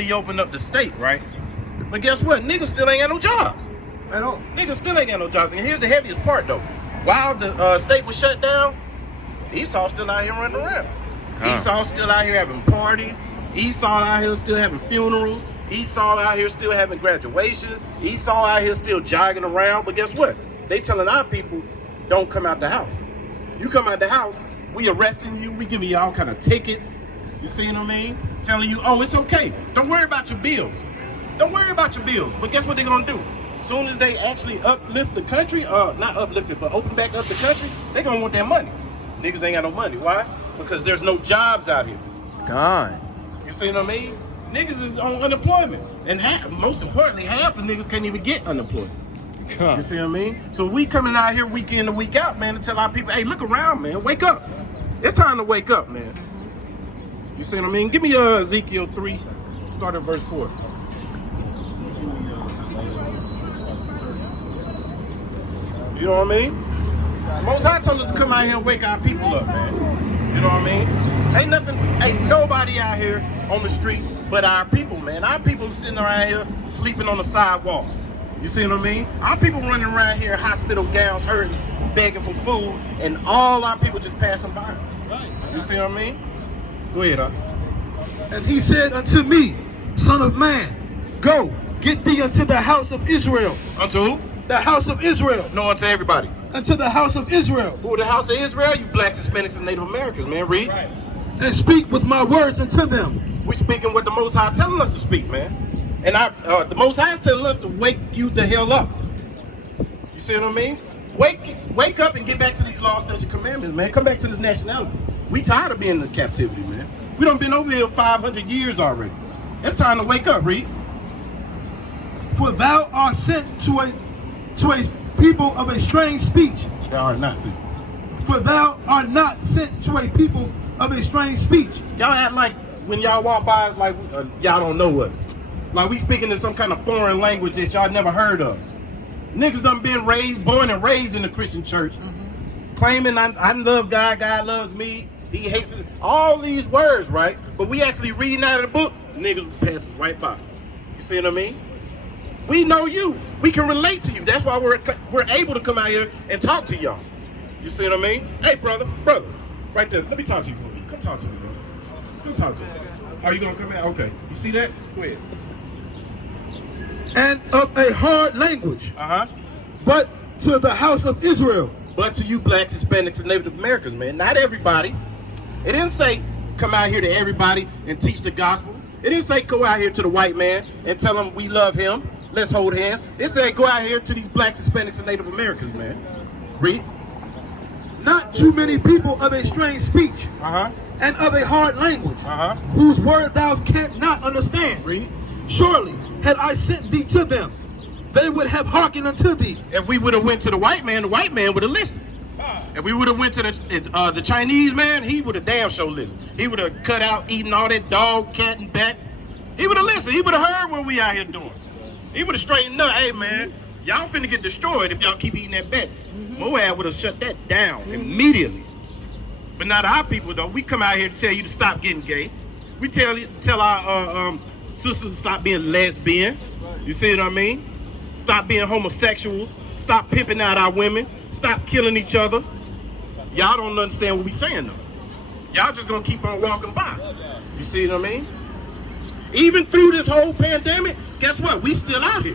he opened up the state, right? But guess what? Niggas still ain't got no jobs. At all. Niggas still ain't got no jobs. And here's the heaviest part, though. While the state was shut down, Esau still out here running around. Esau still out here having parties. Esau out here still having funerals. Esau out here still having graduations. Esau out here still jogging around. But guess what? They telling our people, don't come out the house. You come out the house, we arresting you. We giving you all kind of tickets. You see what I mean? Telling you, oh, it's okay. Don't worry about your bills. Don't worry about your bills. But guess what they're gonna do? As soon as they actually uplift the country, not uplift it, but open back up the country, they're gonna want that money. Niggas ain't got no money. Why? Because there's no jobs out here. God. You see what I mean? Niggas is on unemployment. And most importantly, half the niggas can't even get unemployment. God. You see what I mean? So we coming out here week in and week out, man, to tell our people, hey, look around, man, wake up. It's time to wake up, man. You see what I mean? Give me Ezekiel 3, start at verse 4. You know what I mean? Most High told us to come out here and wake our people up, man. You know what I mean? Ain't nobody out here on the streets but our people, man. Our people sitting around here sleeping on the sidewalks. You see what I mean? Our people running around here in hospital gowns, hurting, begging for food, and all our people just passing by. You see what I mean? Go ahead, And he said unto me, Son of man, go, get thee unto the house of Israel. Unto who? The house of Israel. No, unto everybody. Unto the house of Israel. Who, the house of Israel? You blacks, Hispanics, and Native Americans, man. Read. Right. And speak with my words unto them. We speaking what the Most High telling us to speak, man. And the Most High is telling us to wake you the hell up. You see what I mean? Wake up and get back to these laws, statutes, and commandments, man. Come back to this nationality. We tired of being in captivity, man. We done been over here 500 years already. It's time to wake up, Reed. For thou art sent to a people of a strange speech. Y'all are not see. For thou art not sent to a people of a strange speech. Y'all act like when y'all walk by, it's like y'all don't know us. Like we speaking in some kind of foreign language that y'all never heard of. Niggas done been born and raised in the Christian church, claiming I love God, God loves me, he hates us. All these words, right? But we actually reading out of the book, niggas pass us right by. You see what I mean? We know you. We can relate to you. That's why we're able to come out here and talk to y'all. You see what I mean? Hey, brother, right there. Let me talk to you for a minute. Come talk to me, bro. Come talk to me. Are you gonna come out? Okay. You see that? Go ahead. And of a hard language. But to the house of Israel. But to you blacks, Hispanics, and Native Americans, man. Not everybody. It didn't say come out here to everybody and teach the gospel. It didn't say go out here to the white man and tell him we love him. Let's hold hands. It said go out here to these blacks, Hispanics, and Native Americans, man. Read. Not too many people of a strange speech. And of a hard language. Whose word thou canst not understand. Read. Surely, had I sent thee to them, they would have hearkened unto thee. If we would have went to the white man would have listened. If we would have went to the Chinese man, he would have damn sure listened. He would have cut out eating all that dog, cat, and bat. He would have listened. He would have heard what we out here doing. He would have straightened up. Hey, man, y'all finna get destroyed if y'all keep eating that bat. Moab would have shut that down immediately. But not our people, though. We come out here to tell you to stop getting gay. We tell our sisters to stop being lesbian. You see what I mean? Stop being homosexuals. Stop pimping out our women. Stop killing each other. Y'all don't understand what we saying, though. Y'all just gonna keep on walking by. You see what I mean? Even through this whole pandemic, guess what? We still out here.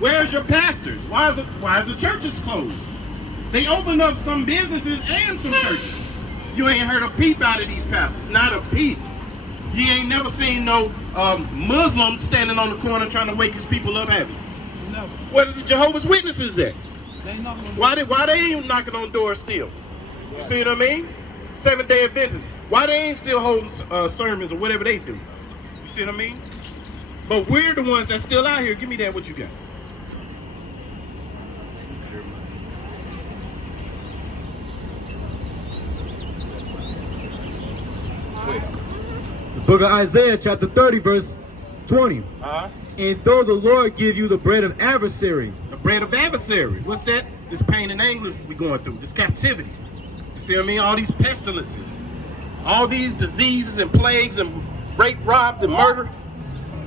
Where's your pastors? Why is the churches closed? They opened up some businesses and some churches. You ain't heard a peep out of these pastors. Not a peep. You ain't never seen no Muslims standing on the corner trying to wake his people up, have you? Never. Where's the Jehovah's Witnesses at? They not Why they ain't knocking on doors still? You see what I mean? Seventh-day Adventists. Why they ain't still holding sermons or whatever they do? You see what I mean? But we're the ones that's still out here. Give me that, what you got. The book of Isaiah, chapter 30, verse 20. And though the Lord give you the bread of adversary. The bread of adversary. What's that? This pain and anguish we going through. This captivity. You see what I mean? All these pestilences. All these diseases and plagues and rape, robbed, and murder.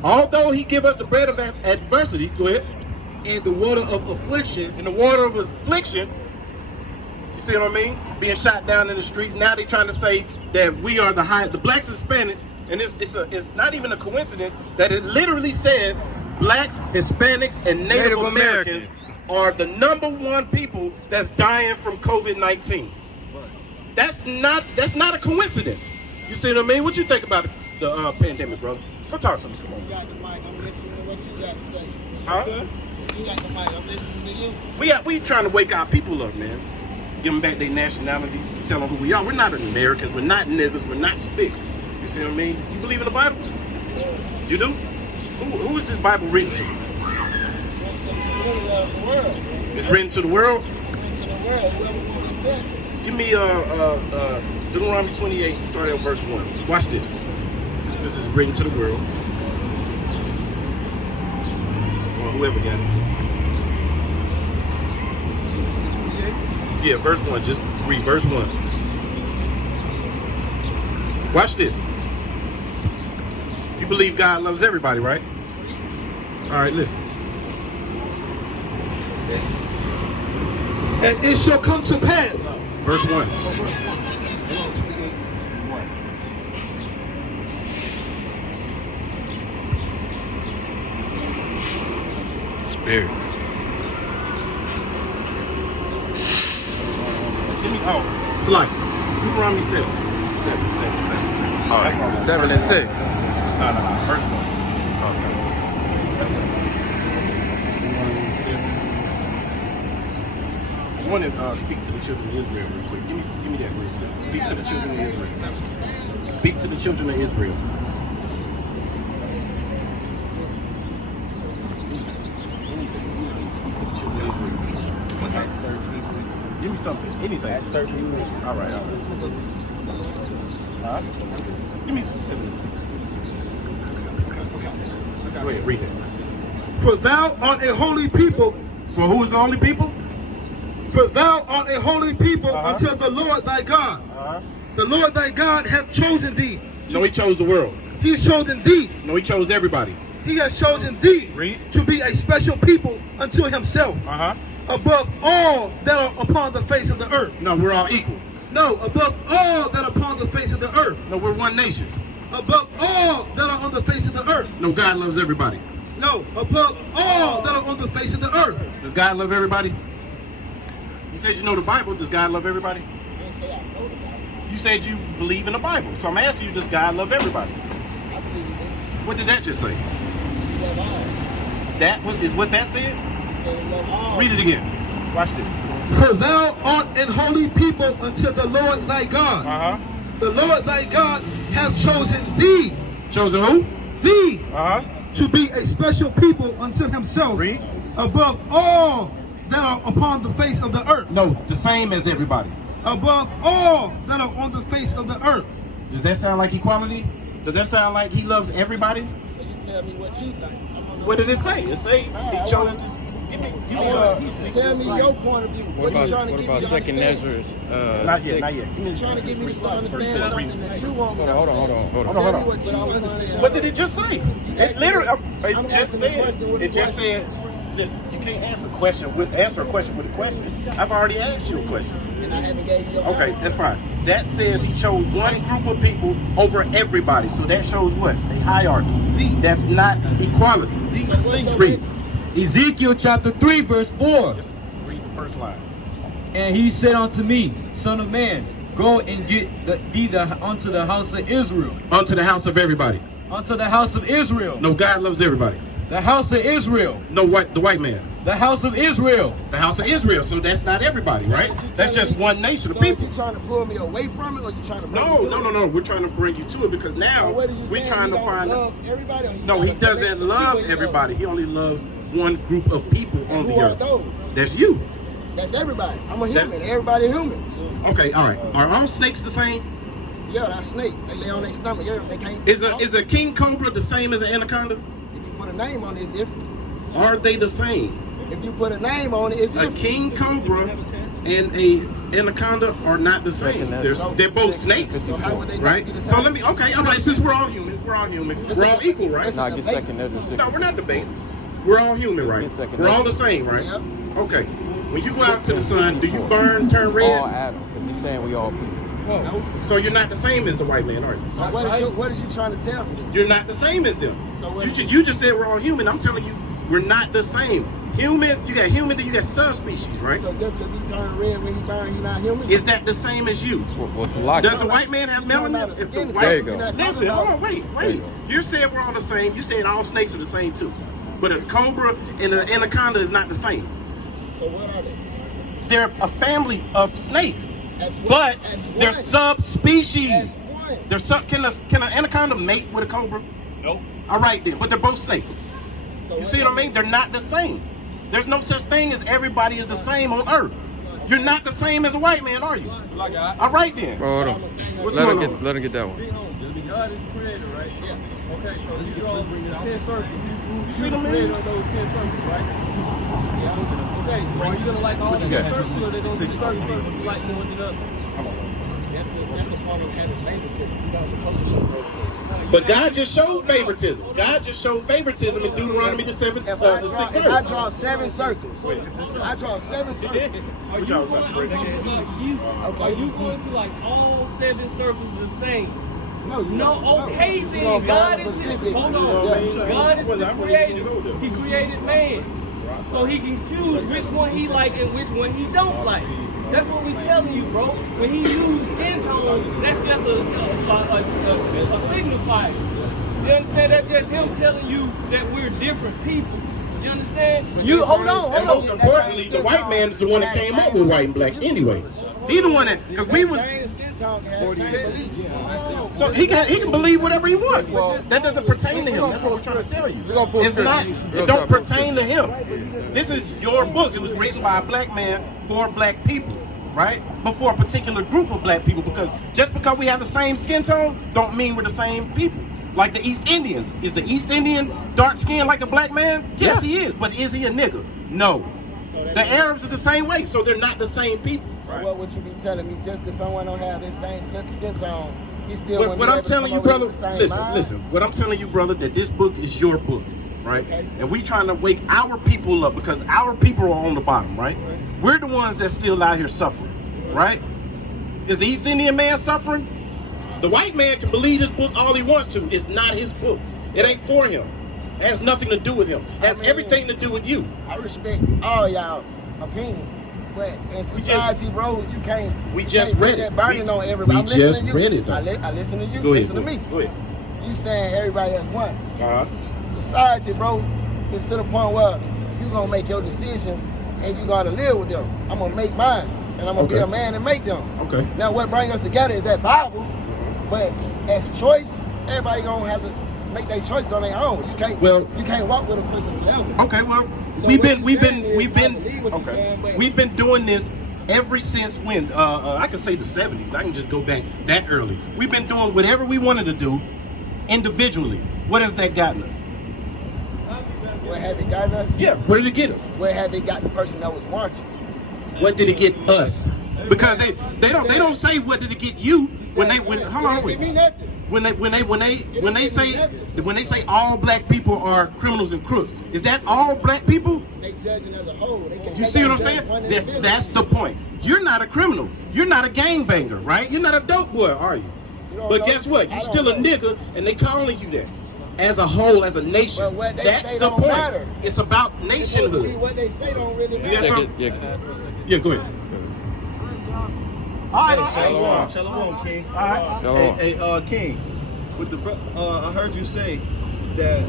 Although he give us the bread of adversity, go ahead, and the water of affliction, in the water of affliction, you see what I mean? Being shot down in the streets. Now they trying to say that we are the blacks and Hispanics, and it's not even a coincidence that it literally says blacks, Hispanics, and Native Americans are the #1 people that's dying from COVID-19. That's not a coincidence. You see what I mean? What you think about the pandemic, brother? Go talk to me. Come on. You got the mic. I'm listening to what you got to say. Huh? Since you got the mic, I'm listening to you. We trying to wake our people up, man. Give them back their nationality. Tell them who we are. We're not Americans. We're not niggas. We're not Spicks. You see what I mean? You believe in the Bible? So, You do? Who is this Bible written to? went to the world. It's written to the world. Went to the world. Whoever want to say. Give me Deuteronomy 28, starting at verse 1. Watch this. This is written to the world. Or whoever got it. Yeah, verse 1. Just read verse 1. Watch this. You believe God loves everybody, right? All right, listen. And it shall come to pass. Verse 1. Spirit. Give me, it's like Deuteronomy 7. 7. All right. 7 and 6. No. First one. I want to speak to the children of Israel real quick. Give me that real quick. Speak to the children of Israel. Speak to the children of Israel. Speak to the children of Israel. Acts 13. Give me something. Anything. Acts 13. All right. Huh? Give me specifics. Go ahead, read it. For thou art a holy people. For who is the only people? For thou art a holy people unto the Lord thy God. The Lord thy God hath chosen thee. No, he chose the world. He has chosen thee. No, he chose everybody. He has chosen thee Read. to be a special people unto himself, above all that are upon the face of the earth. No, we're all equal. No, above all that are upon the face of the earth. No, we're one nation. Above all that are on the face of the earth. No, God loves everybody. No, above all that are on the face of the earth. Does God love everybody? You said you know the Bible. Does God love everybody? I didn't say I know the Bible. You said you believe in the Bible. So I'm asking you, does God love everybody? I believe he did. What did that just say? He love all. That is what that said? He said he love all. Read it again. Watch this. For thou art an holy people unto the Lord thy God. The Lord thy God hath chosen thee. Chosen who? Thee. To be a special people unto himself. Read. Above all that are upon the face of the earth. No, the same as everybody. Above all that are on the face of the earth. Does that sound like equality? Does that sound like he loves everybody? So you tell me what you think. What did it say? It say he chose. Give me Tell me your point of view. What you trying to give me to Second understand? Ezra's? Not 6. yet, not yet. You trying to get me to understand something that you want me to Hold understand. on. Tell me what you understand. What did it just say? It literally, I'm it just asking the said, question with a it just question. said, listen, you can't answer a question with a question. I've already asked you a question. And I haven't gave you your Okay, answer. that's fine. That says he chose one group of people over everybody. So that shows what? A hierarchy. That's not equality. So what's your Read. answer? Ezekiel chapter 3 verse 4. Just read the first line. And he said unto me, Son of man, go and get thee unto the house of Israel. Unto the house of everybody. Unto the house of Israel. No, God loves everybody. The house of Israel. No, the white man. The house of Israel. The house of Israel. So that's not everybody, right? That's just one nation of So is people. you trying to pull me away from it, or you trying to bring me to it? No. We're trying to bring you to it because now So what are you we're saying? trying He to don't find. love everybody, or No, he gotta select doesn't the love people he everybody. loves? He only loves one group of people on Who the are earth. those? That's you. That's everybody. I'm a That's- human. Everybody human. Okay, all right. Are all snakes the same? Yeah, that snake. They lay on their stomach. Yeah, they can't. Is a king cobra the same as an anaconda? If you put a name on it, it's different. Are they the same? If you put a name on it, it's A different. king cobra and a anaconda are not the same. They're both snakes, So how would they right? not be the So same? let me. Okay, all right. Since we're all human, we're all equal, right? Nah, get second Ezra 6. No, we're not debating. We're all human, right? Get second. We're all the same, right? Yep. Okay. When you go out to the sun, do you burn, turn All red? Adam, because he's saying we all people. No. So you're not the same as the white man, are you? So what is you trying to tell me? You're not the same as them. So what- You just said we're all human. I'm telling you, we're not the same. Human, you got human, then you got subspecies, right? So just because he turned red when he burned, he not human? Is that the same as you? What's the logic? Does the white man have You're talking melanin? about a If the skin white, There you go. You're not talking Listen, about- hold on, wait. You said we're all the same. You said all snakes are the same too. But a cobra and an anaconda is not the same. So what are they? They're a family of snakes, As what? but As they're one. subspecies. As one. They're can an anaconda mate with a cobra? Nope. All right then, but they're both snakes. So You see what I mean? They're not the same. There's no such thing as everybody is the same on earth. You're not the same as a white man, are you? All right then. Bro, hold on. What's Let going him on? let him get that one. God is the creator, right? Yeah. Okay, so he draws 10 circles. You see them, Creator man? of those 10 circles, right? Okay, so are you gonna like all 10 circles, or they gonna be 30 circles you like more than others? That's the part of having favoritism. You're not supposed to show favoritism. But God just showed favoritism. God just showed favoritism in Deuteronomy the 6th If I verse. draw 7 circles, I draw 7 circles. Are you going are you going to like all 7 circles the same? No, okay You're then. gonna God find is Pacific. hold You know on. what I mean? God is Well, the I'm ready creator. to go there. He created man. So he can choose which one he like and which one he don't like. That's what we telling you, bro. When he used skin tone, that's just a signifier. You understand? That's just him telling you that we're different people. You understand? You hold on, And hold most on. importantly, the white man is the one that came up with white and black anyway. He the one that, because we was, Same skin tone can have same belief. so he can believe whatever he wants. That doesn't pertain to him. That's what we're trying to tell you. It's not, it don't pertain to him. This is your book. It was written by a black man for black people, right? But for a particular group of black people, because just because we have the same skin tone, don't mean we're the same people. Like the East Indians. Is the East Indian dark skinned like a black man? Yes, he is. But is he a nigga? No. The Arabs are the same way, so they're not the same people. So what would you be telling me? Just because someone don't have this same skin tone, he still wouldn't What be I'm able to telling come you, over with brother, the same mind? listen. What I'm telling you, brother, that this book is your book, right? Okay. And we trying to wake our people up because our people are on the bottom, right? We're the ones that's still out here suffering, right? Is the East Indian man suffering? The white man can believe this book all he wants to. It's not his book. It ain't for him. It has nothing to do with him. It has everything to do with you. I respect all y'all opinion, but in society, bro, you can't. We you just can't put read that it. burden on everybody. We I'm listening just to you. read it, though. I listen to you. Go ahead, listen to me. Go ahead. You saying everybody as one. Uh-huh. Society, bro, is to the point where you gonna make your decisions and you gotta live with them. I'm gonna make mine, and I'm gonna be Okay. a man and make them. Okay. Now, what brings us together is that Bible, but as choice, everybody gonna have to make their choices on their own. You can't. Well- you can't walk with a person forever. Okay, well, So we've what been you we've saying been is, we've I been believe what you're okay. saying, but- We've been doing this ever since when? I could say the 70s. I can just go back that early. We've been doing whatever we wanted to do individually. What has that gotten us? What have it gotten us? Yeah, where did it get us? Where have it got the person that was marching? What did it get us? Because they don't say what did it get you when they when hold on Give me wait. nothing. When they say all black people are criminals and crooks, is that all black people? They judging as a whole. You see what I'm saying? That's the point. You're not a criminal. You're not a gangbanger, right? You're not a dope boy, are you? But guess what? You're still a nigga, and they calling you that. As a whole, as a nation. But what they That's say the don't point. matter. It's about It's supposed to be nationhood. what they say don't really matter. Yes, sir. Yeah, go ahead. All right. Shalom, King. All right. Shalom. Hey, King, with the I heard you say that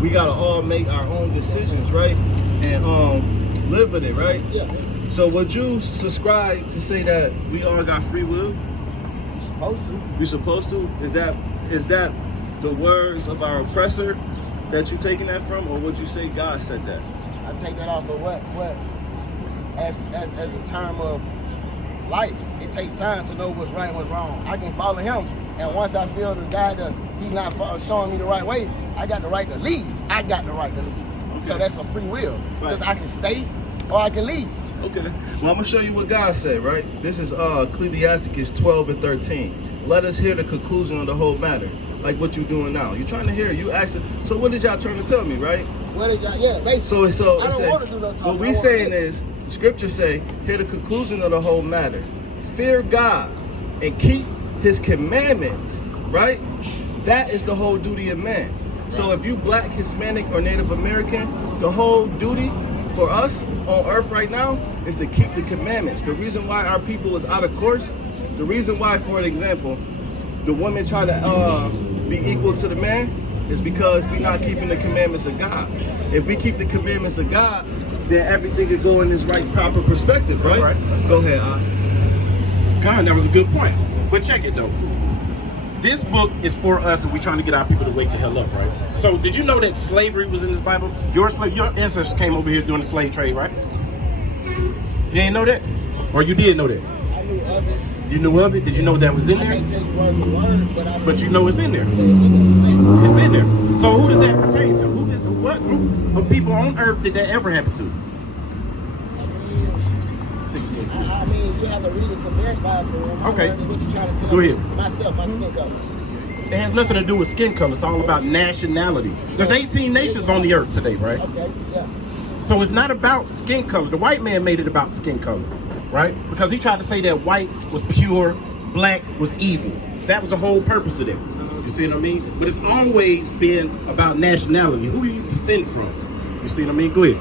we gotta all make our own decisions, right? And live with it, right? Yeah, So would you subscribe to say that we all got free will? you're supposed to. You're supposed to? Is that the words of our oppressor that you're taking that from, or would you say God said that? I take that off of what as a term of life. It takes time to know what's right and what's wrong. I can follow him, and once I feel the guy that he's not showing me the right way, I got the right to leave. I got the right to leave. So that's a free will. Because I can stay or I can leave. Okay. Well, I'm going to show you what God said, right? This is Ecclesiastes 12 and 13. Let us hear the conclusion of the whole matter. Like what you doing now. You're trying to hear. You asking. So what is y'all trying to tell me, right? What is y'all? Yeah, basically. So I don't want to do no talking. What we saying is, the scriptures say, hear the conclusion of the whole matter. Fear God and keep his commandments, right? That is the whole duty of man. So if you black, Hispanic, or Native American, the whole duty for us on earth right now is to keep the commandments. The reason why our people is out of course, the reason why, for an example, the woman try to be equal to the man is because we're not keeping the commandments of God. If we keep the commandments of God, then everything could go in its right, proper perspective, right? That's right. Go ahead, God, that was a good point. But check it though. This book is for us, and we're trying to get our people to wake the hell up, right? So, did you know that slavery was in this Bible? Your ancestors came over here doing the slave trade, right? You didn't know that, or you did know that? I knew of it. You knew of it? Did you know that was in I there? can't take word for word, but I But you know it's in there. Yeah, It's in there. So who does that pertain to? What group of people on earth did that ever happen to? 68. I mean, you have to read it to verify for him. Okay. What you trying to tell Go me? ahead. Myself, my skin color. It has nothing to do with skin color. It's all about nationality. There's 18 nations on the earth today, right? Okay, yeah. So it's not about skin color. The white man made it about skin color, right? Because he tried to say that white was pure, black was evil. That was the whole purpose of it. You see what I mean? But it's always been about nationality. Who you descend from. You see what I mean? Go ahead.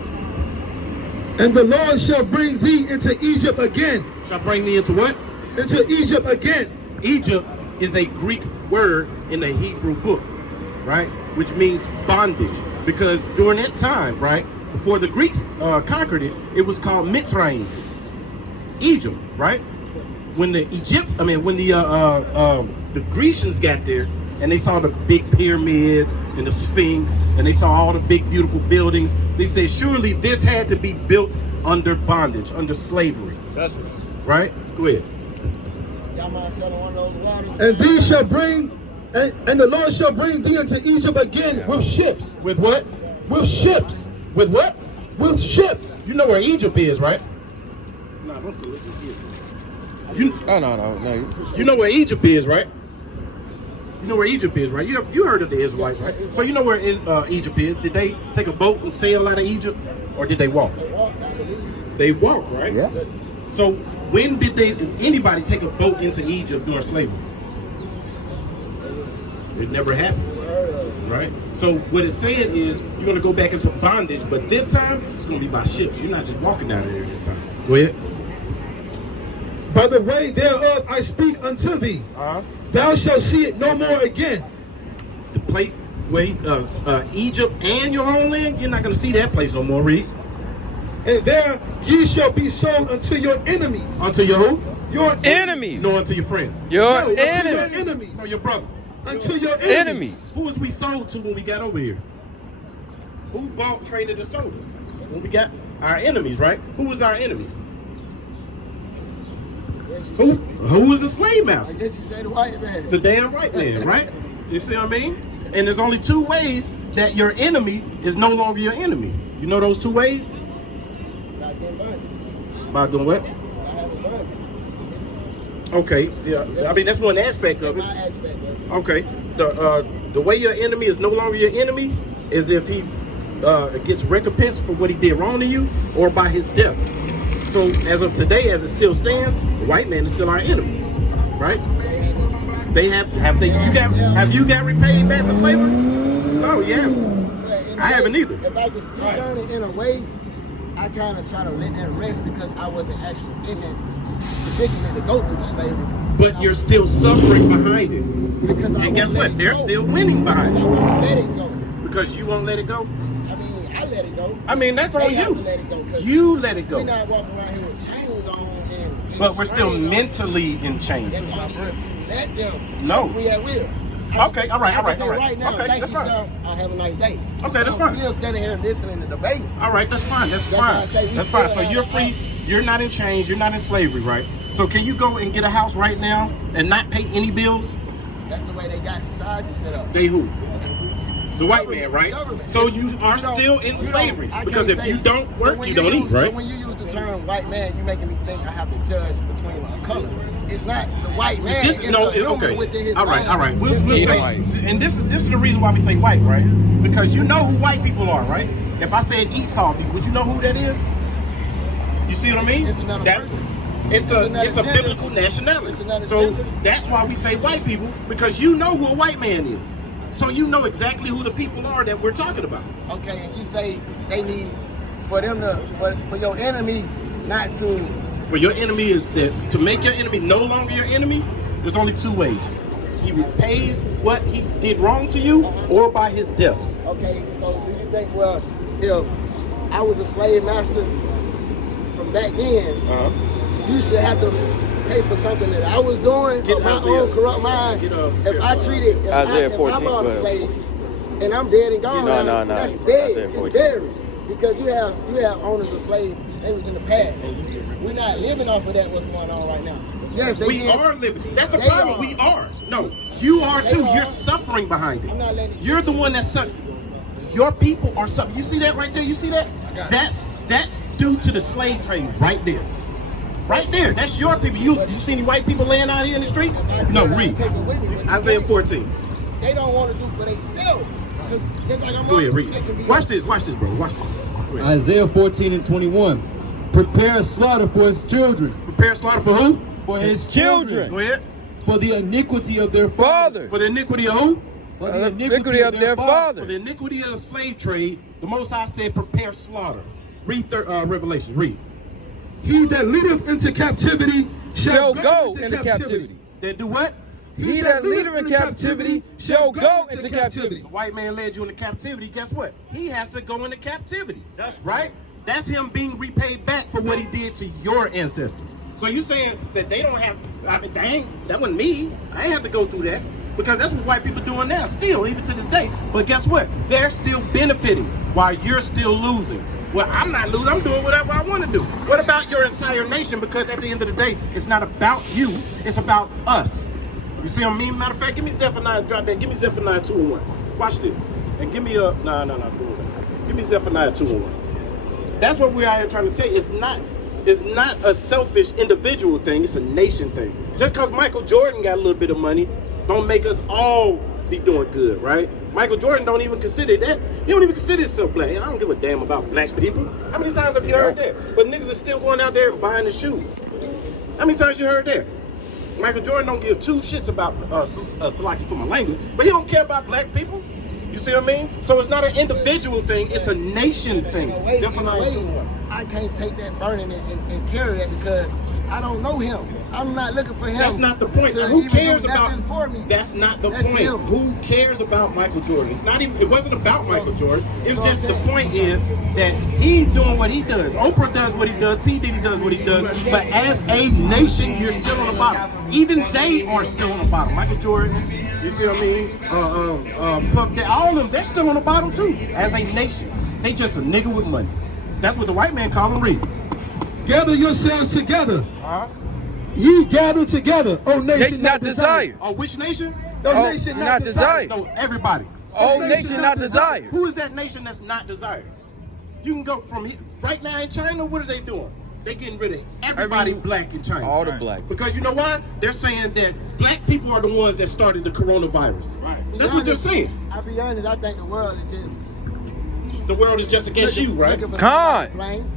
And the Lord shall bring thee into Egypt again. Shall bring me into what? Into Egypt again. Egypt is a Greek word in the Hebrew book, right? Which means bondage. Because during that time, right, before the Greeks conquered it, it was called Mitzrayim, Egypt, right? When the Grecians got there and they saw the big pyramids and the Sphinx and they saw all the big beautiful buildings, they said surely this had to be built under bondage, under slavery. That's right. Right? Go ahead. Y'all mind selling one of those waters? And thee shall bring, and the Lord shall bring thee into Egypt again with ships. With what? With ships. With what? With ships. You know where Egypt is, right? No, don't say it. No. You know where Egypt is, right? You know where Egypt is, right? You heard of the Israelites, right? So you know where Egypt is. Did they take a boat and sail out of Egypt, or did they walk? They walked, right? Yeah. So when did anybody take a boat into Egypt during slavery? It never happened, right? So what it said is you're going to go back into bondage, but this time it's going to be by ships. You're not just walking down there this time. Go ahead. By the way thereof I speak unto thee. Thou shalt see it no more again. The place where Egypt and your homeland, you're not going to see that place no more, read. And there ye shall be sold unto your enemies. Unto your who? Your Enemies. No, unto your friends. Your unto your enemies. enemies. No, your brother. Unto your enemies. Enemies. Who was we sold to when we got over here? Who bought, traded, and sold us? When we got our enemies, right? Who was our enemies? Who was the slave master? I guess you say the white man. The damn white man, right? You see what I mean? And there's only two ways that your enemy is no longer your enemy. You know those two ways? Not getting burned. By doing what? I haven't burned. Okay, yeah. I mean that's one aspect of it. My aspect of it. Okay, the way your enemy is no longer your enemy is if he gets recompense for what he did wrong to you, or by his death. So as of today, as it still stands, the white man is still our enemy, right? They have you got repaid back for slavery? No, you haven't. I haven't either. If I was done it in a way, I kind of try to let that rest because I wasn't actually in that predicament to go through the slavery. But you're still suffering behind it. Because And guess what? They're still winning behind I it. won't let it go. Because you won't let it go. I mean, I let it go. I mean, that's They on have you. to let it go, 'cause You let it We're go. not walking around here with chains on and But we're still chains on. mentally in chains. That's my purpose. Let them. No. Free at will. Okay, all right, I all right, can say all right. right now, Okay, thank that's you, fine. sir. I'll have a nice day. Okay, that's I'm fine. still standing here listening to debate. All right, that's fine. That's That's why fine. I say we That's fine. still So you're have- free. You're not in chains. You're not in slavery, right? So can you go and get a house right now and not pay any bills? That's the way they got society set up. They who? The white man, right? Government. So you are still in slavery because if you don't work, you don't eat, right? When you use the term white man, you're making me think I have to judge between a color. It's not the white man. It's no, a human okay. within his All right, mind. all right. We'll His say, being. and this is the reason why we say white, right? Because you know who white people are, right? If I said Esau, would you know who that is? You see what I mean? It's another person. It's a biblical nationality. So that's why we say white people, because you know who a white man is. So you know exactly who the people are that we're talking about. Okay, and you say they need for them to for your enemy not to. For your enemy is that to make your enemy no longer your enemy. There's only two ways: he repays what he did wrong to you, or by his death. Okay, so do you think, well, if I was a slave master from back then, you should have to pay for something that I was doing of my own corrupt mind? If I treated, if Isaiah I 14, bought go a ahead. slave and I'm dead and gone, No. that's dead. Isaiah It's 14. buried. Because you have owners of slaves, they was in the past. We're not living off of that, what's going on right now. Yes, We are living. That's the problem. We are. No, you are too. You're suffering behind it. I'm not letting it. You're the one that's suffering. Your people are suffering. You see that right there? You see that? That's due to the slave trade right there. Right there. That's your people. You see any white people laying out here in the street? No, read. Isaiah 14. They don't want to do for themselves. Just like I'm Go ahead, read. Watch this, bro. Watch this. Isaiah 14:21. Prepare slaughter for his children. Prepare slaughter for who? For his children. Go ahead. For the iniquity of their Fathers. For the iniquity of who? For the iniquity of their For fathers. the iniquity of the slave trade, the Most High said, prepare slaughter. Read Revelation. Read. He that leadeth into captivity shall go into captivity. That do what? He that leadeth in captivity shall go into captivity. The white man led you into captivity. Guess what? He has to go into captivity. That's right. That's him being repaid back for what he did to your ancestors. So you saying that they don't have? I mean, that wasn't me. I ain't have to go through that because that's what white people are doing now, still, even to this day. But guess what? They're still benefiting while you're still losing. Well, I'm not losing. I'm doing whatever I want to do. What about your entire nation? Because at the end of the day, it's not about you. It's about us. You see what I mean? Matter of fact, give me Zephaniah, drop that. Give me Zephaniah 2:1. Watch this. And give me a, no. Give me Zephaniah 2:1. That's what we're out here trying to tell you. It's not a selfish individual thing. It's a nation thing. Just because Michael Jordan got a little bit of money, don't make us all be doing good, right? Michael Jordan don't even consider that. He don't even consider himself black. I don't give a damn about black people. How many times have you heard that? But niggas are still going out there and buying the shoes. How many times you heard that? Michael Jordan don't give two shits about Salaki for my language, but he don't care about black people. You see what I mean? So it's not an individual thing, it's a nation thing. I can't take that burden and carry that because I don't know him. I'm not looking for him. That's not the point. to Who even cares do about? nothing for me. That's not the That's point. him. Who cares about Michael Jordan? It's not even. It wasn't about Michael Jordan. It's so just the then- point is that he's doing what he does. Oprah does what he does. P Diddy does what he does. But as a nation, you're still on the bottom. Even they are still on the bottom. Michael Jordan. You see what I mean? Puff Daddy, all of them, they're still on the bottom too. As a nation, they just a nigga with money. That's what the white man call them. Read. Gather yourselves together. Ye gather together, O nation Not desire. Oh, which nation? O Oh, nation not not desire. desire. No, everybody. Oh, nation not desire. Who is that nation that's not desired? You can go from here. Right now in China, what are they doing? They're getting rid of everybody black in China. All the black. Because you know why? They're saying that black people are the ones that started the coronavirus. Right. That's what they're saying. I'll be honest, I think the world is just The world is just against you, right? looking for Con. somebody to blame.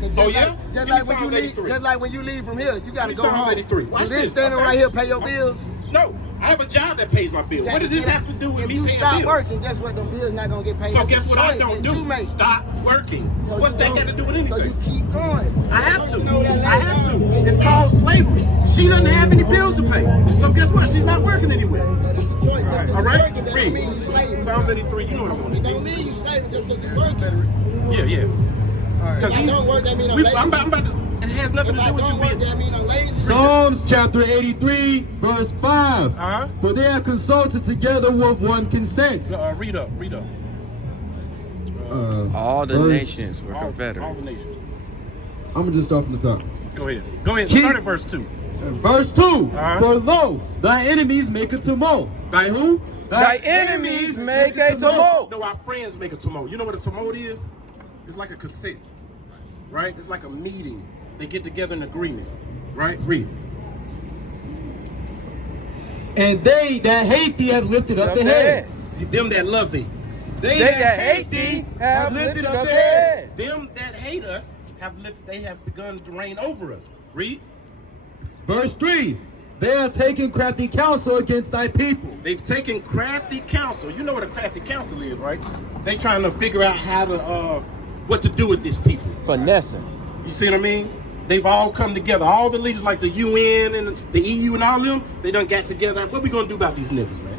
'Cause Oh, just yeah? like- Give Just me like when you Psalms leave, 83. just like when you leave from here, you gotta Give me go Psalms home. 83. Watch Is this this, standing okay? right here pay your bills? No, I have a job that pays my bill. What does this have to do with if me you paying stop bills? working, guess what? Them bills not gonna get paid. So That's guess a what I choice don't that you do? make. Stop working. So What's you that don't- got to do with So you anything? keep going. I have to. You know that I have to. It's called slavery. She doesn't have any bills to pay. So guess what? She's not working anywhere. It's a choice. Just 'cause All you right? working, that don't mean you Read. slave. Psalms 83. You know what I'm It going to don't mean you slave just because you working. Yeah. Because If I don't work, that mean I'm lazy. I'm about to. It has nothing If to I do with you don't work, being. that mean I'm lazy. Psalms chapter 83, verse 5. For they are consulted together with one consent. Read up. All the verse- nations were All confederate. the nations. I'm going to just start from the top. Go ahead. Keep- Start at verse 2. Verse 2. Uh-huh. For lo, thy enemies make a tumult. Thy who? Thy enemies make a tumult. No, our friends make a tumult. You know what a tumult is? It's like a cassette, right? It's like a meeting. They get together in agreement, right? Read. And they that hate thee have lifted up the head. Them that love thee. They that hate thee have lifted up their head. Them that hate us they have begun to reign over us. Read. Verse 3. They are taking crafty counsel against thy people. They've taken crafty counsel. You know what a crafty counsel is, right? They trying to figure out how to what to do with these people. Finessing. You see what I mean? They've all come together. All the leaders like the UN and the EU and all of them, they done got together. What we gonna do about these niggas, man?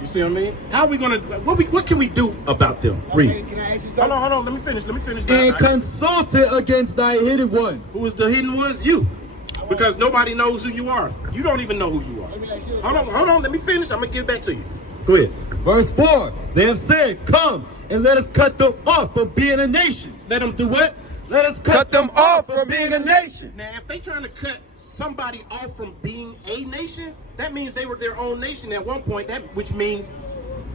You see what I mean? How we gonna what can we do about them? Read. Okay, can I ask you something? Hold on, let me finish. And consulted against thy hidden ones. Who is the hidden ones? You. Because nobody knows who you are. You don't even know who you are. Let me ask you a Hold question. on, let me finish. I'm gonna give it back to you. Go ahead. Verse 4. They have said, come and let us cut them off from being a nation. Let them do what? Let us Cut them off from being a nation. Now, if they trying to cut somebody off from being a nation, that means they were their own nation at one point. Which means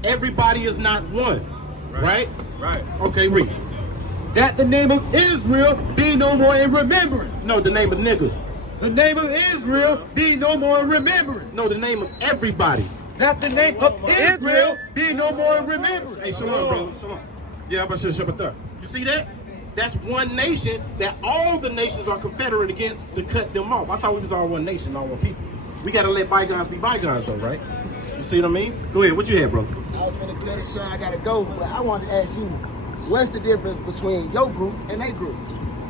everybody is not one, right? Right. Okay, read. That the name of Israel be no more in remembrance. No, the name of niggas. The name of Israel be no more in remembrance. No, the name of everybody. That the name of Israel be no more in remembrance. Hey, come on, bro. Come on. Yeah, I'm about to shut up. You see that? That's one nation that all the nations are confederate against to cut them off. I thought we was all one nation, all one people. We got to let bygones be bygones, though, right? You see what I mean? Go ahead. What you had, bro? I was finna cut it short. I gotta go, but I wanted to ask you, what's the difference between your group and their group?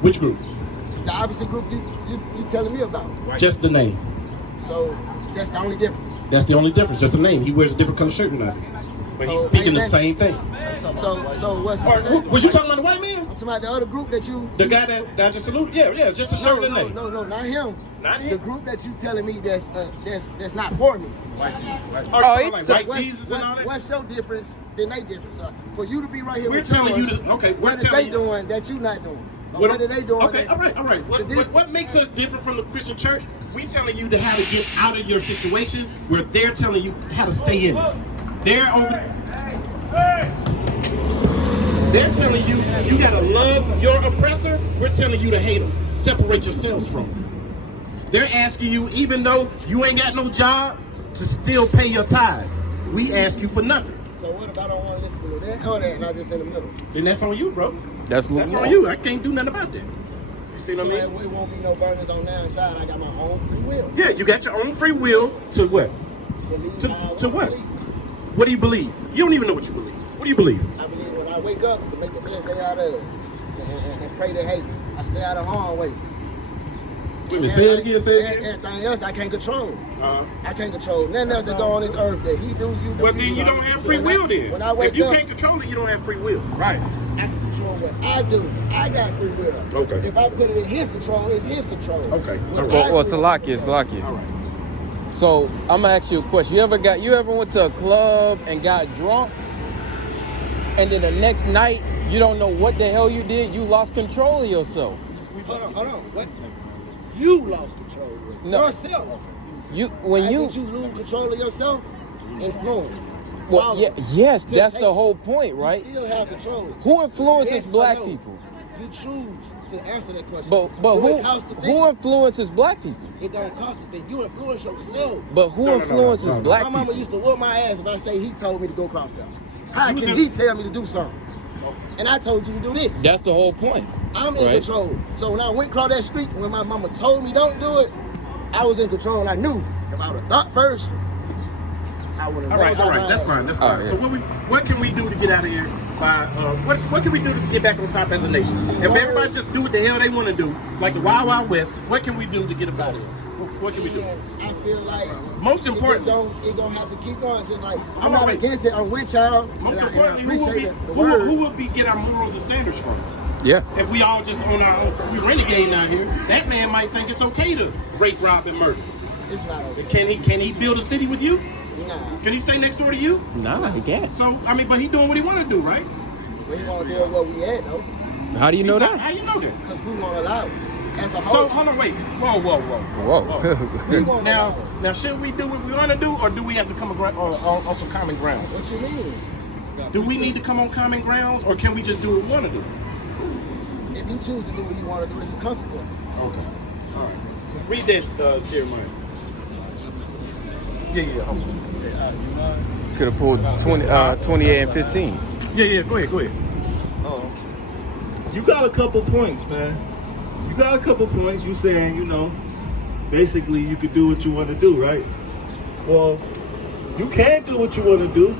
Which group? The opposite group you telling me about. Right. Just the name. So that's the only difference. That's the only difference. Just the name. He wears a different color shirt tonight, but he's speaking the same thing. So what's All right, was you talking about the white man? I'm talking about the other group that you. The guy that just saluted? Yeah, just a shirt and name. No, not him. Not him? The group that you telling me that's not for me. White Jesus and all that? What's your difference than they difference? For you to be right here We're with telling yours, you to, okay, we're what is telling they you. doing that you not doing? Or what are they doing? Okay, all right. What makes us different from the Christian church? We telling you to how to get out of your situation where they're telling you how to stay in it. They're telling you you gotta love your oppressor. We're telling you to hate them. Separate yourselves from them. They're asking you, even though you ain't got no job, to still pay your tithes. We ask you for nothing. So what if I don't want to listen to that or that and I'm just in the middle? Then that's on you, bro. That's on you. I can't do nothing about that. You see what I mean? So it won't be no burners on the inside. I got my own free will. Yeah, you got your own free will to what? Believe To how I what? wanna believe. What do you believe? You don't even know what you believe. What do you believe? I believe when I wake up to make the best day out of it and pray to hate. I stay out of harm's way. Say it again. Everything else I can't control. Uh-huh. I can't control nothing else that go on this earth that he do, you do. Well, then you don't have free will then. When I wake if you up, can't control it, you don't have free will. Right. I can control what I do. I got free will. Okay. If I put it in his control, it's his control. Okay. What All I right. Well, do, Salakia. All right. So I'm gonna ask you a question. You ever went to a club and got drunk, and then the next night you don't know what the hell you did? You lost control of yourself. Hold on. What? You lost control of it. No. Yourself. When you Did you lose control of yourself? Influence. well, Follow. yes, that's the Temptation. whole point, right? You still have control. Who influences Yes or black no? people? You choose to answer that question. But Do it cost to who think? influences black people? It don't cost to think. You influence yourself. But who influences black My mama people? used to whoop my ass if I say he told me to go cross town. How You can was he tell me to do something? And I told you to do this. That's the whole point. I'm in right? control. So when I went across that street, when my mama told me don't do it, I was in control. And I knew if I would have thought first, I would have. All right. That's fine. All So right. what can we do to get out of here? What can we do to get back on top as a nation? If everybody just do what the hell they want to do, like the Wild Wild West, what can we do to get about it? What can we do? I feel like Most importantly, it's gonna have to keep going. Just like Hold I'm on, not wait. against it. I'm with y'all. most and I importantly, appreciate the who word. will we get our morals and standards from? Yeah. If we all just on our own, we renegade out here, that man might think it's okay to rape, rob, and murder. It's not okay. Can he build a city with you? Nah. Can he stay next door to you? Nah, I guess. So I mean, but he doing what he want to do, right? We want to do where we at though, How do you know that? How you know that? because we won't allow it. As a So whole, hold on, wait. Whoa. Whoa. we won't Now, allow it. Now, should we do what we want to do, or do we have to come on some common grounds? What you mean? Do we need to come on common grounds, or can we just do what we want to do? If you choose to do what you want to do, it's a consequence. Okay. All right. So read that, Jeremiah. Yeah. Could have pulled 28 and 15. Yeah. Go ahead. You got a couple points, man. You got a couple points. You saying, basically you could do what you want to do, right? Well, you can do what you want to do,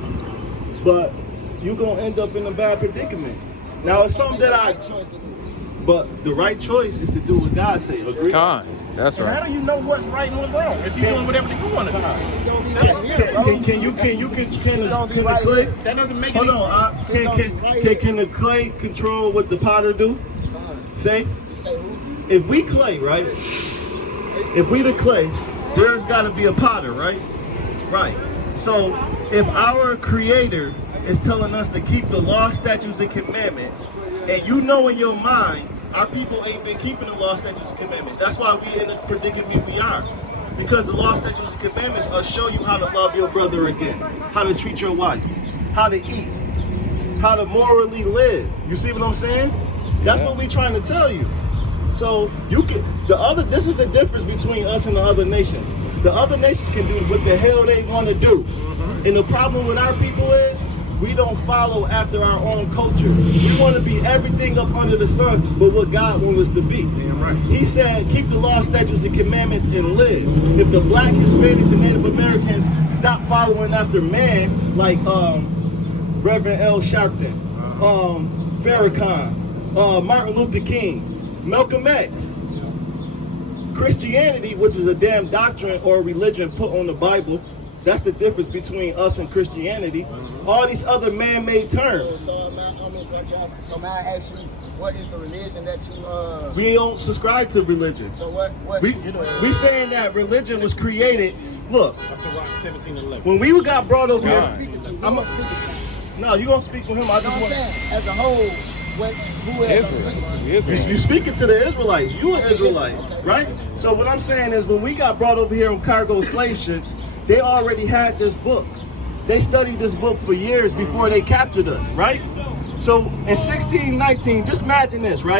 but you're going to end up in a bad predicament. Now, it's something that but the right choice is to do what God says. Agree? That's right. How do you know what's right and what's wrong if you're doing whatever you want to do? Can the clay? That doesn't make Hold any on. sense. Can the clay control what the potter do? Say, if we clay, right? If we the clay, there's got to be a potter, right? Right. So if our Creator is telling us to keep the law, statutes, and commandments, and you know in your mind, our people ain't been keeping the law, statutes, and commandments. That's why we in the predicament we are. Because the law, statutes, and commandments will show you how to love your brother again, how to treat your wife, how to eat, how to morally live. You see what I'm saying? That's what we trying to tell you. So this is the difference between us and the other nations. The other nations can do what the hell they want to do. And the problem with our people is we don't follow after our own culture. We want to be everything up under the sun but what God wants us to be. He said, keep the law, statutes, and commandments and live. If the black, Hispanics, and Native Americans stop following after man, like Reverend L. Sharpton, Farrakhan, Martin Luther King, Malcolm X, Christianity, which is a damn doctrine or a religion put on the Bible, that's the difference between us and Christianity. All these other man-made terms. So may I ask you, what is the religion that you We don't subscribe to religion. So what We saying that religion was created. Look, That's a rock 1711. when we got brought over here, speaking to? I'm speaking to? no, you gonna speak with him. I You know just what I'm want saying? As a whole, who else I'm speaking to? you speaking to the Israelites. You an Israelite, right? So what I'm saying is, when we got brought over here on cargo slave ships, they already had this book. They studied this book for years before they captured us, right? So in 1619, just imagine this, right?